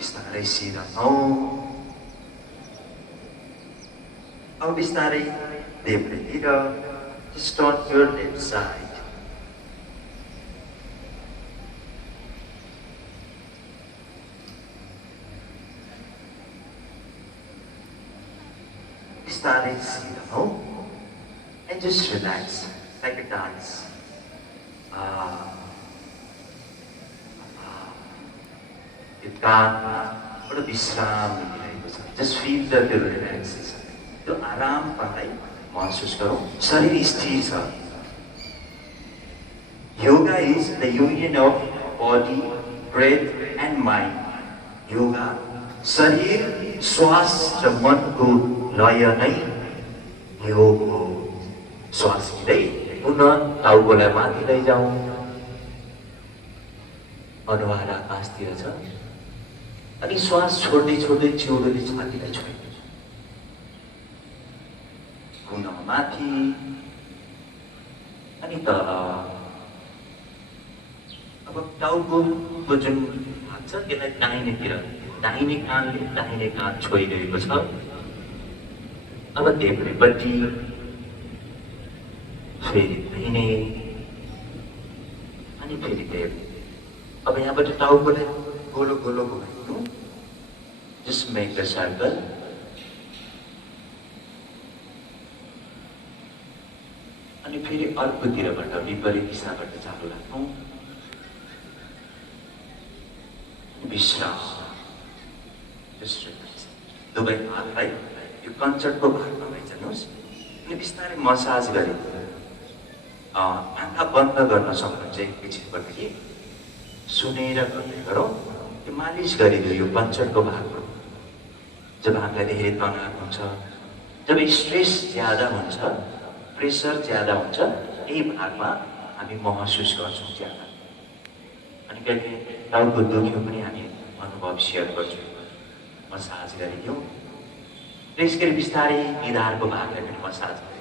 बिस्तारै सिधा अब बिस्तारै देब्रेतिर just on your left side. Bistaray siधा and just relax like a dance. यो काँधबाट विश्राम लिइरहेको छ. Just feel the relaxation. त्यो आरामलाई महसुस गरौँ. शरीर स्थिर छ. Yoga is the union of body, breath and mind. Yoga शरीर, श्वास र मनको लय नै योग हो. श्वास लिँदै पुनः टाउकोलाई माथि लैजाउँ. अनुहार आकाशतिर छ. अनि श्वास छोड्दै छोड्दै चिउडोले छातीलाई छोड्नु. पुनः माथि अनि तल. अब टाउकोको जुन भाग छ त्यसलाई दाहिनेतिर, दाहिने कानले दाहिने कान छोइरहेको छ. अब देब्रेपट्टि फेरि दाहिने अनि फेरि देब्रे. अब यहाँबाट टाउकोलाई गोलो गोलो घुमाइदिनु. Just make a circle. अनि फेरि अर्कोतिरबाट विपरीत दिशाबाट चालु राखौँ. विश्राम. दुवै हातलाई यो कञ्चटको भागमा लैजानुहोस् अनि बिस्तारै मसाज गरी आँखा बन्द गर्न सक्नुहुन्छ. एकैछिनबाट कि सुनेर गर्दै गरौँ. यो मालिस गरिदियो यो कञ्चटको भागमा. जब हामीलाई धेरै तनाव हुन्छ, जब स्ट्रेस ज्यादा हुन्छ, प्रेसर ज्यादा हुन्छ, यही भागमा हामी महसुस गर्छौँ ज्यादा. अनि कहिले टाउको दुख्यो पनि हामी अनुभव सेयर गर्छौँ. मसाज गरिदिउँ. त्यसै गरी बिस्तारै निधारको भागलाई पनि मसाज गरिदिउँ.